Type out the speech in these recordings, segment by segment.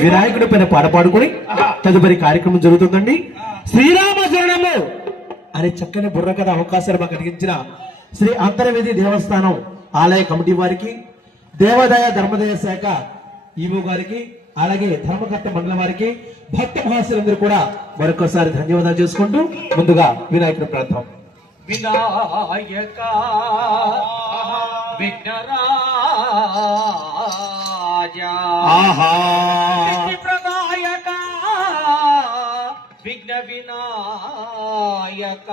వినాయకుడి పైన పాట పాడుకుని తదుపరి కార్యక్రమం జరుగుతుందండి. శ్రీరామ శరణము అనే చక్కని బుర్ర కథ అవకాశాలు మాకు కలిగించిన శ్రీ అంతర్వేది దేవస్థానం ఆలయ కమిటీ వారికి, దేవాదాయ ధర్మదాయ శాఖ ఈవో గారికి, అలాగే ధర్మకర్త మండలం వారికి, భక్త మహాశులందరూ కూడా మరొకసారి ధన్యవాదాలు చేసుకుంటూ ముందుగా వినాయకుడి ప్రార్థన. వినాయక విఘ్నరాజా ప్రదాయక విఘ్న వినాయక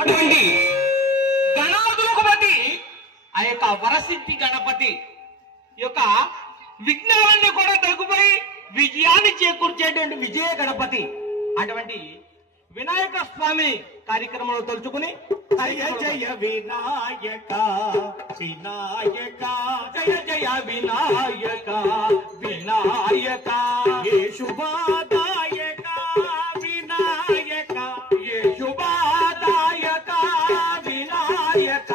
అటువంటి గణాదులకు బట్టి ఆ యొక్క వరసిద్ధి గణపతి యొక్క విఘ్నాలన్నీ కూడా తొలగిపోయి విజయాన్ని చేకూర్చేటువంటి విజయ గణపతి అటువంటి వినాయక స్వామి కార్యక్రమంలో తలుచుకుని జయ జయ వినాయక వినాయక జయ జయ వినాయక వినాయక ఏ శుభదాయక వినాయక ఏ శుభదాయక వినాయక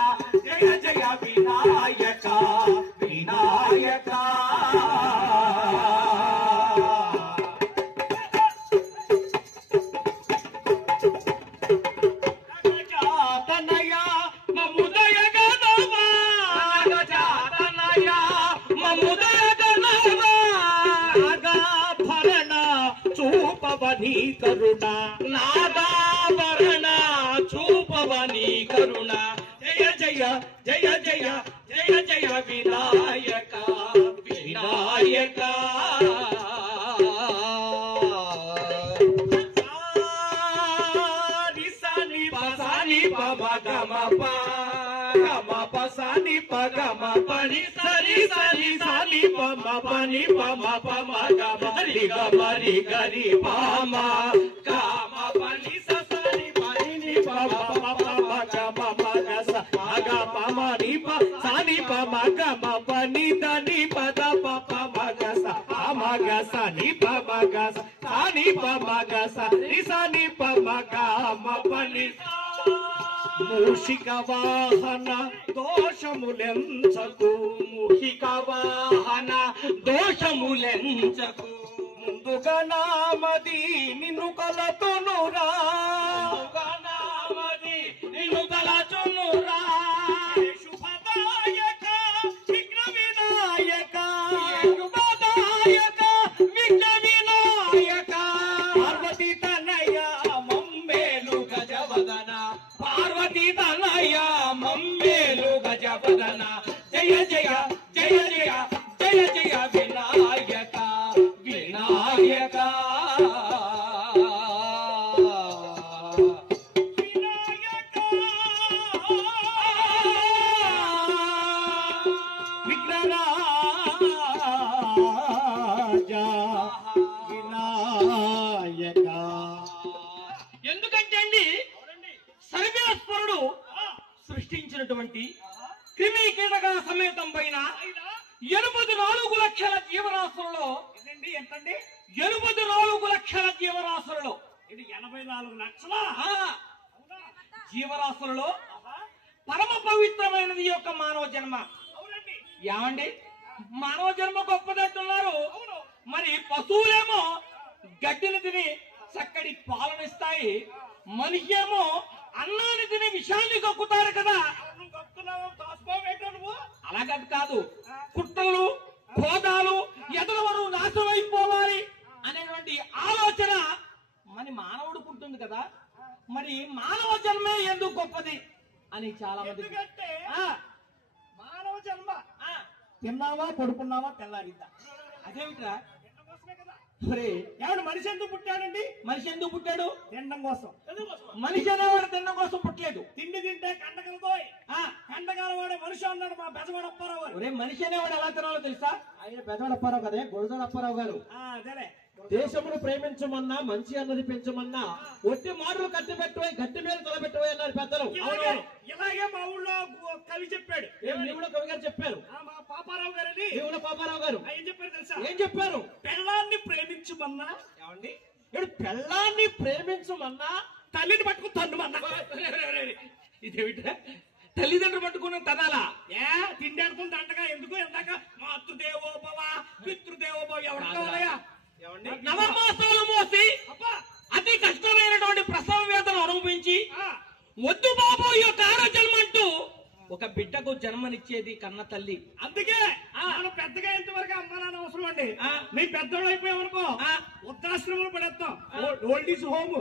జయ జయ వినాయక వినాయక కరుణ నాదాభరణ చూపవని కరుణ జయ జయ జయ జయ జయ జయ వినాయక వినాయక సాని పసాని పమ గమ ప గమ పసాని ప గమ పని సరి సరి సాని పమ పని పమ పమ గమ రి గమ రి గరి పమ గమ పని సని పని ని పమ పమ గమ పగ స గ పమ ని ప సాని పమ గమ పని దని పద పమ గ స పమ గ స ని పమ గ స సాని పమ గ స రి సాని పమ గమ పని మూషిక వాహన దోషములెంచకు మూషిక వాహన దోషములెంచకు ముందుగా నామది నిన్ను కలతునురా నామది నిన్ను కలతునురా శుభదాయక విఘ్న వినాయక శుభదాయక విఘ్న వినాయక పార్వతీ తనయ మమ్మేలు గజవదన పార్వతీ తనయ మమ్మేలు గజవదన జయ జయ జయ జయ జయ జయ వినాయక వినాయక వినాయక విఘ్నరాజా వినాయక. ఎందుకంటే అండి సర్వేశ్వరుడు సృష్టించినటువంటి క్రిమి కీటక సమేతం పైన 84 లక్షల జీవరాశులలో ఎంతండి 84 లక్షల జీవరాశులలో ఇది 84 లక్షల జీవరాశులలో పరమ పవిత్రమైనది యొక్క మానవ జన్మ. అవునండి ఏమండి మానవ జన్మ గొప్పదంటున్నారు, మరి పశువులేమో గడ్డిని తిని చక్కటి పాలనిస్తాయి, మనిషి ఏమో అన్నాన్ని తిని విషాన్ని కక్కుతారు కదా. అలాగే కాదు, కుట్రలు క్రోధాలు ఎదలవరు నాశనం అయిపోవాలి అనేటువంటి ఆలోచన మన మానవుడికి ఉంటుంది కదా. మరి మానవ జన్మే ఎందుకు గొప్పది అని చాలా మంది. మానవ జన్మ తిన్నావా పడుకున్నావా తెల్లారిద్దా అదేమిట్రా ఏమన్నా మనిషి ఎందుకు పుట్టాడండి? మనిషి ఎందుకు పుట్టాడు? తినడం కోసం. మనిషి అనేవాడు తినడం కోసం పుట్టలేదు. తిండి తింటే కండగలతో కండగాల వాడే మనిషి అన్నాడు మా బెజవాడ అప్పారావు గారు. మనిషి అనేవాడు ఎలా తినాలో తెలుసా? ఆయన బెజవాడ అప్పారావు కదే, గొడదోడ అప్పారావు గారు. అదేలే దేశమును ప్రేమించమన్నా మంచి అన్నది పెంచమన్నా ఒట్టి మాటలు కట్టి పెట్టబోయి గట్టి మీద తలబెట్టబోయి అన్నారు పెద్దలు. ఇలాగే మా ఊళ్ళో కవి చెప్పాడు. కవి గారు చెప్పారు, పాపారావు గారు పాపారావు గారు ఏం చెప్పారు తెలుసా? ఏం చెప్పారు? పెళ్ళాన్ని ప్రేమించమన్నా ఏమండి పెళ్ళాన్ని ప్రేమించమన్నా తల్లిని పట్టుకుని తన్నుమన్నా. ఇదేమిటా తల్లిదండ్రులు పట్టుకుని తనాలా ఏ తిండి ఆడుతుంది అంటగా ఎందుకు ఎందాక మాతృదేవోభవ పితృదేవోభవ ఎవరు కావాలయ్యా నవమాసాలు మోసి అతి కష్టమైనటువంటి ప్రసవ వేదన అనుభవించి వద్దు బాబు ఈ యొక్క ఆరోజన్మంటూ ఒక బిడ్డకు జన్మనిచ్చేది కన్న తల్లి. అందుకే మనం పెద్దగా ఎంతవరకు అమ్మ నాన్న అవసరం అండి. మీ పెద్దోళ్ళు అయిపోయామనుకో వృద్ధాశ్రమంలో పడేస్తాం, ఓల్డ్ ఈజ్ హోమ్.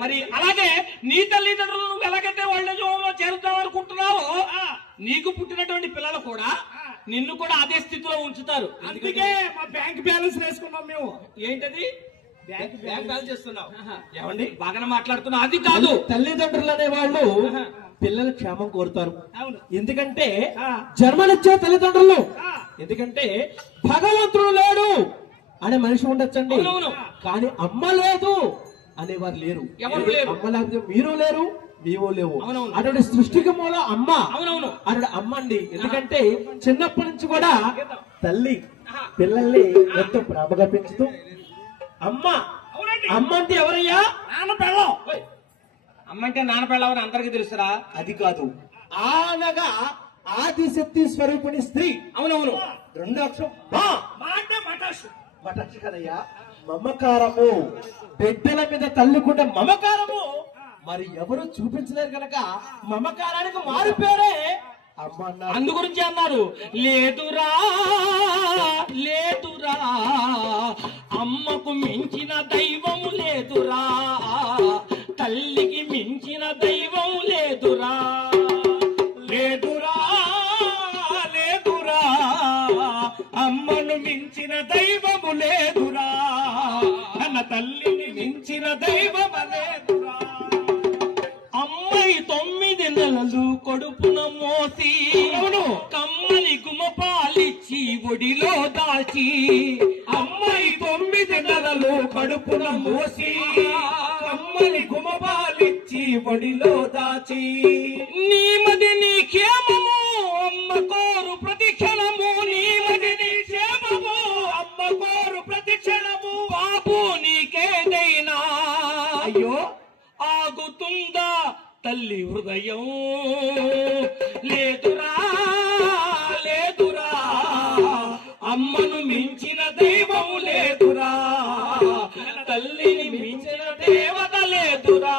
మరి అలాగే నీ తల్లిదండ్రులు నువ్వు ఎలాగైతే ఓల్డ్ ఏజ్ హోమ్ లో చేరుతావు అనుకుంటున్నావో నీకు పుట్టినటువంటి పిల్లలు కూడా నిన్ను కూడా అదే స్థితిలో ఉంచుతారు. అందుకే మా బ్యాంక్ బ్యాలెన్స్ వేసుకున్నాం మేము. ఏంటది? బ్యాంక్ బ్యాలెన్స్ చేస్తున్నావు. ఏమండి బాగానే మాట్లాడుతున్నా. అది కాదు, తల్లిదండ్రులు అనే వాళ్ళు పిల్లల క్షేమం కోరుతారు. ఎందుకంటే జన్మనిచ్చే తల్లిదండ్రులు, ఎందుకంటే భగవంతుడు లేడు అనే మనిషి ఉండొచ్చండి, కానీ అమ్మ లేదు అనేవారు లేరు. అమ్మ లేకపోతే మీరు లేరు, నీవో లేవు. అటువంటి సృష్టికి మూల అమ్మ. అటువంటి అమ్మ అండి. ఎందుకంటే చిన్నప్పటి నుంచి కూడా తల్లి పిల్లల్ని ఎంతో ప్రేమగా పెంచుతూ అమ్మ. అమ్మ అంటే ఎవరయ్యా? నాన్నపెళ్ళం. అమ్మ అంటే నాన్నపెళ్ళవని అందరికీ తెలుసురా? అది కాదు, ఆనగా ఆదిశక్తి స్వరూపిణి స్త్రీ. అవునవును. రెండో అక్షరం మటాష్ కదయ్యా. మమకారము, బిడ్డల మీద తల్లికుండే మమకారము మరి ఎవరు చూపించలేరు కనుక మమకారానికి మారిపోయారే అమ్మ అన్నారు. అందు గురించి అన్నారు, లేదురా లేదురా అమ్మకు మించిన దైవము లేదురా, తల్లికి మించిన దైవం లేదురా. లేదురా లేదురా అమ్మను మించిన దైవము లేదురా, తన తల్లిని మించిన దైవము లేదురా. అమ్మాయి 9 నెలలు కొడుపున మోసి కమ్మని గుమపాలిచ్చి ఒడిలో దాచి. అమ్మాయి 9 నెలలు కడుపున మోసి కమ్మని గుమపాలిచ్చి ఒడిలో దాచి. నీమది నీ క్షేమము అమ్మ కోరు ప్రతి క్షణము, నీమది నీ క్షేమము అమ్మ కోరు ప్రతి క్షణము. బాబు నీకేదైనా అయ్యో ఆగుతుందా తల్లి హృదయం? లేదురా లేదురా అమ్మను మించిన దైవం లేదురా, తల్లిని మించిన దేవత లేదురా.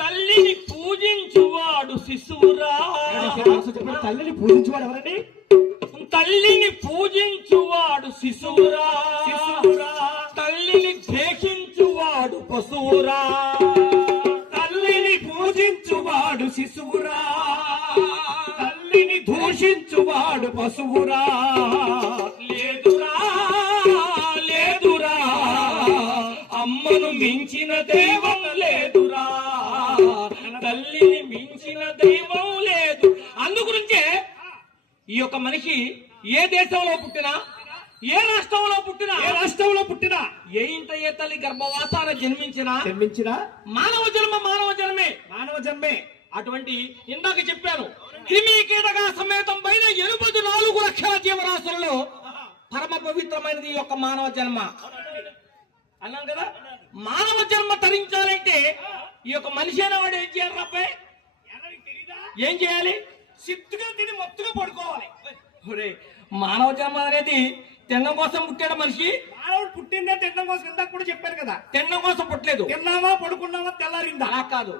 తల్లిని పూజించువాడు శిశువురా. తల్లిని పూజించువాడు ఎవరండి? తల్లిని పూజించువాడు శిశువురా, తల్లిని ద్వేషించువాడు పశువురా. తల్లిని పూజించువాడు శిశువురా, తల్లిని దూషించువాడు పశువురా. లేదురా లేదురా అమ్మను మించిన దైవం లేదురా, తల్లిని మించిన దైవం లేదు. అందుగురించే ఈ యొక్క మనిషి ఏ దేశంలో పుట్టినా, ఏ రాష్ట్రంలో పుట్టినా, ఏ ఇంట ఏ తల్లి గర్భవాసాన జన్మించినా మానవ జన్మే. అటువంటి ఇందాక చెప్పాను, క్రిమి కీటక సమేతం పైన 84 లక్షల జీవరాశులలో పరమ పవిత్రమైనది ఈ యొక్క మానవ జన్మ అన్నాం కదా. మానవ జన్మ తరించాలంటే ఈ యొక్క మనిషి అనేవాడు ఏం చేయాలి అబ్బాయి? ఏం చేయాలి? సిద్ధుగా తిని మొత్తుగా పడుకోవాలి. మానవ జన్మ అనేది తినడం కోసం పుట్టాడు మనిషి. మానవుడు పుట్టిందే తినడం కోసం. ఇందాక కూడా చెప్పారు కదా, తినడం కోసం పుట్టలేదు. తిన్నామా పడుకున్నామా తెల్లారిందా? అలా కాదు,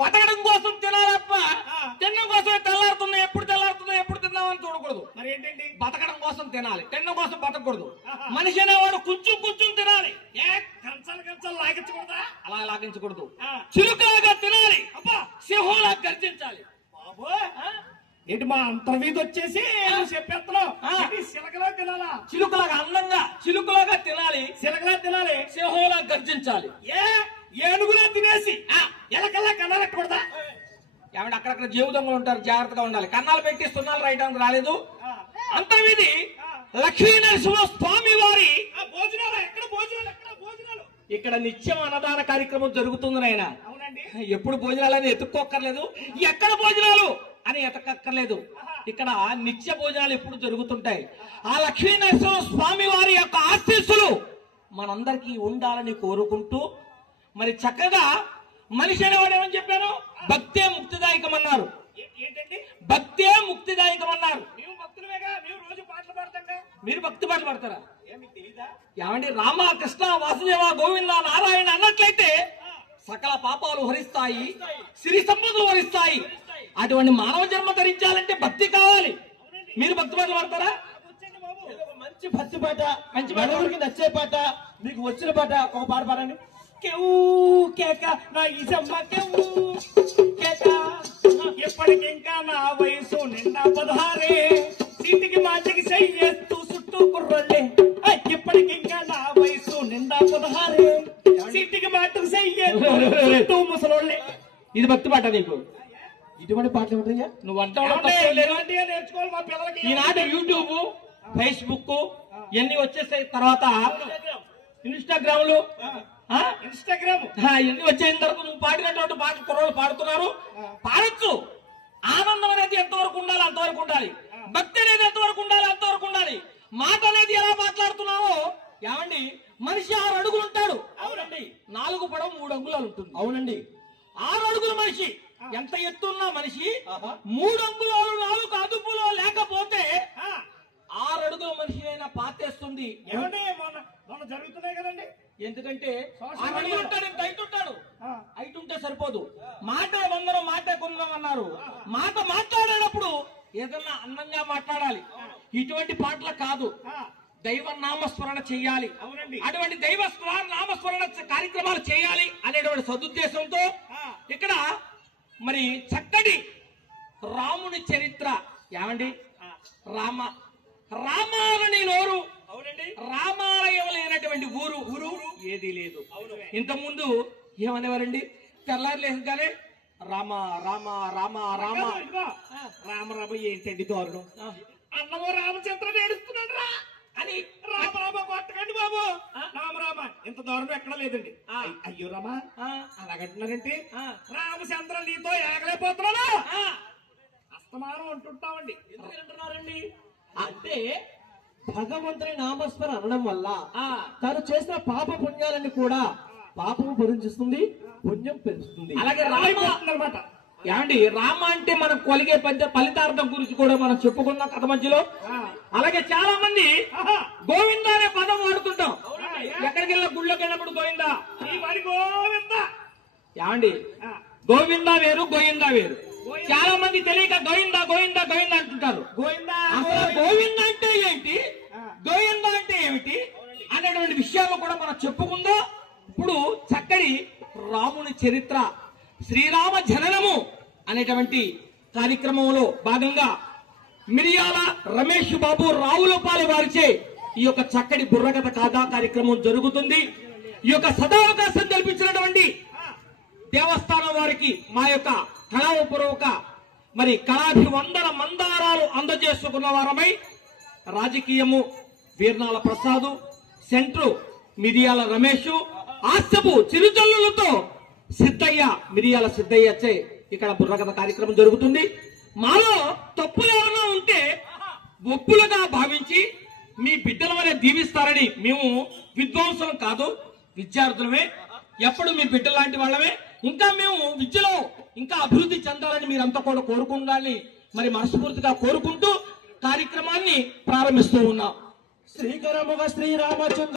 బతకడం కోసం తినాలప్ప. తినడం కోసమే తెల్లారుతున్నా, ఎప్పుడు తెల్లారుతున్నా ఎప్పుడు తిన్నామని చూడకూడదు. మరి ఏంటండి? బతకడం కోసం తినాలి, తినడం కోసం బతకూడదు. మనిషి అనేవాడు కొంచెం తినాలి. కంచాలు లాగించకూడదా? అలా లాగించకూడదు. చిలుకలాగా తినాలి, అబ్బా సింహంలా గర్జించాలి. ఏంటి మా అంతర్వీధి వచ్చేసి చెప్పేస్తున్నావు? చిలకలా తినాలా? చిలుకలాగా అందంగా చిలుకలాగా తినాలి, చిలకలా తినాలి, సింహంలా గర్జించాలి. ఏనుగులా తినేసి ఎలకల్లా కన్నాలెట్టకూడదా? ఏమంటే అక్కడక్కడ జీవితంలో ఉంటారు, జాగ్రత్తగా ఉండాలి. కన్నాలు పెట్టి సున్నాలు రాయడానికి రాలేదు. అంతర్వీధి లక్ష్మీ నరసింహ స్వామి వారి భోజనాలు. ఎక్కడ భోజనాలు? ఇక్కడ నిత్యం అన్నదాన కార్యక్రమం జరుగుతుంది నాయన. ఎప్పుడు భోజనాలని ఎత్తుక్కోక్కర్లేదు, ఎక్కడ భోజనాలు అని ఎతకక్కర్లేదు. ఇక్కడ నిత్య భోజనాలు ఎప్పుడు జరుగుతుంటాయి. ఆ లక్ష్మీ నరసింహ స్వామి వారి యొక్క ఆశీస్సులు మనందరికీ ఉండాలని కోరుకుంటూ మరి చక్కగా మనిషి అనేవాడు ఏమని చెప్పాను? భక్తే ముక్తిదాయకం అన్నారు. ఏంటండి? భక్తే ముక్తిదాయకం అన్నారు. మేము భక్తులమేగా, మేము రోజు పాటలు పాడతాంగా. మీరు భక్తి పాటలు పాడతారా? మీకు తెలీదా? ఏమండి, రామ కృష్ణ వాసుదేవ గోవింద నారాయణ అన్నట్లయితే సకల పాపాలు హరిస్తాయి, సిరి సంపదలు హరిస్తాయి. అటువంటి మానవ జన్మ ధరించాలంటే భక్తి కావాలి. మీరు భక్తి పాటలు పాడతారా? వచ్చండి బాబు. ఏదో ఒక మంచి భక్తి పాట, మంచి మనవరికి నచ్చే పాట, మీకు వచ్చిన పాట ఒక పాట పాడండి. కేవు కేక నా ఈసమ్మ కేవు కేక, ఎప్పటికింకా నా వయసు నిండా 16. సీటికి మాటికి చెయ్యేస్తూ చుట్టూ కుర్రళ్ళే. ఎప్పటికింకా నా వయసు నిండా 16. సీటికి మాటికి చెయ్యేస్తూ చుట్టూ ముసలోళ్ళే. ఇది భక్తి పాట నీకు? ఇటువంటి పాటలు ఉంటాయా? నువ్వు అంటా ఇలాంటివే నేర్చుకోవాలి మా పిల్లలకి. ఈనాడు యూట్యూబ్, ఫేస్బుక్ ఇవన్నీ వచ్చేసాయి. తర్వాత ఇన్స్టాగ్రామ్లు, ఇన్స్టాగ్రామ్ ఇవన్నీ వచ్చేసిన తర్వాత నువ్వు పాడినటువంటి పాట కుర్రోళ్ళు పాడుతున్నారు. పాడొచ్చు. ఆనందం అనేది ఎంతవరకు ఉండాలి అంతవరకు ఉండాలి. భక్తి అనేది ఎంతవరకు ఉండాలి అంతవరకు ఉండాలి. మాట అనేది ఎలా మాట్లాడుతున్నావో. ఏమండి, మనిషి 6 అడుగులు ఉంటాడు. అవునండి. 4 పొడవు 3 అంగుళాలు ఉంటుంది. అవునండి. 6 అడుగుల మనిషి, ఎంత ఎత్తున్న మనిషి 3 అంగుళాలు 4 అదుపులో లేకపోతే 6 అడుగుల మనిషి అయినా పాతేస్తుంది. ఏమండి, మొన్న జరుగుతున్నాయి కదండి. ఎందుకంటే 6 అడుగులు ఉంటాడు, ఇంత హైట్ ఉంటాడు. హైట్ ఉంటే సరిపోదు. మాట వందరం మాట కొందరం అన్నారు. మాట మాట్లాడేటప్పుడు ఏదన్నా అందంగా మాట్లాడాలి. ఇటువంటి పాటలు కాదు, దైవ నామస్మరణ చేయాలి. అవునండి. అటువంటి దైవ నామస్మరణ కార్యక్రమాలు చేయాలి అనేటువంటి సదుద్దేశంతో ఇక్కడ మరి చక్కటి రాముని చరిత్ర. ఏమండి, రామాలని నోరు. అవునండి. రామాలయం లేనటువంటి ఊరు ఏది లేదు. ఇంత ముందు ఏమనేవారండి? తెల్లారి లేకగానే రామ రామ రామ రామ ఇదిగో, రామ రామ ఏంటండి దారుణం. అన్నమో రామచంద్ర ఏడుస్తున్నాడు రా అని రామ రామ కొట్టకండి బాబు. రామ రామ ఇంత దారుణం ఎక్కడ లేదండి. అయ్యో రామ అలాగంటున్నారంటే రామచంద్ర నీతో ఏగలేకపోతున్నాను అస్తమానం అంటుంటామండి. ఎందుకు అంటున్నారండి అంటే భగవంతుని నామస్మరణ అనడం వల్ల తను చేసిన పాప పుణ్యాలని కూడా పాపము భరించిస్తుంది, పుణ్యం పెరుగుతుంది. అలాగే రామ అనమాట. ఏమండి, రామ అంటే మనం కొలిగే ఫలితార్థం గురించి కూడా మనం చెప్పుకున్నాం కథ మధ్యలో. అలాగే చాలా మంది గోవింద అనే పదం వాడుతుంటాం. ఎక్కడికి వెళ్ళిన గుళ్ళోకి వెళ్ళినప్పుడు గోవిందా ఈ వారి గోవింద. ఏమండి, గోవిందా వేరు గోవిందా వేరు. చాలా మంది తెలియక గోవిందా గోవిందా గోవిందా అంటుంటారు. గోవిందా అసలు గోవింద అంటే ఏంటి, గోవింద అంటే ఏమిటి అనేటువంటి విషయాలు కూడా మనం చెప్పుకుందాం. ఇప్పుడు చక్కటి రాముని చరిత్ర, శ్రీరామ జననము అనేటువంటి కార్యక్రమంలో భాగంగా మిరియాల రమేష్ బాబు రావులపాలి వారిచే ఈ యొక్క చక్కటి బుర్రకథ కథా కార్యక్రమం జరుగుతుంది. ఈ యొక్క సదావకాశం కల్పించినటువంటి దేవస్థానం వారికి మా యొక్క కళాపూర్వక మరి కళాభివందన మందారాలు అందజేసుకున్న వారమై రాజకీయము వీర్నాల ప్రసాద్, సెంట్రు మిరియాల రమేష్, ఆస్యపు చిరుజల్లులతో సిద్ధయ్య, మిరియాల సిద్ధయ్య ఇక్కడ బుర్రకథ కార్యక్రమం జరుగుతుంది. మాలో తప్పులు ఏమైనా ఉంటే ఒప్పులుగా భావించి మీ బిడ్డల వలె దీవిస్తారని. మేము విద్వాంసులం కాదు, విద్యార్థులమే. ఎప్పుడు మీ బిడ్డ లాంటి వాళ్ళమే. ఇంకా మేము విద్యలో ఇంకా అభివృద్ధి చెందాలని మీరంతా కూడా కోరుకుండాలని మరి మనస్ఫూర్తిగా కోరుకుంటూ కార్యక్రమాన్ని ప్రారంభిస్తూ ఉన్నాం. శ్రీకరముగా శ్రీరామచంద్ర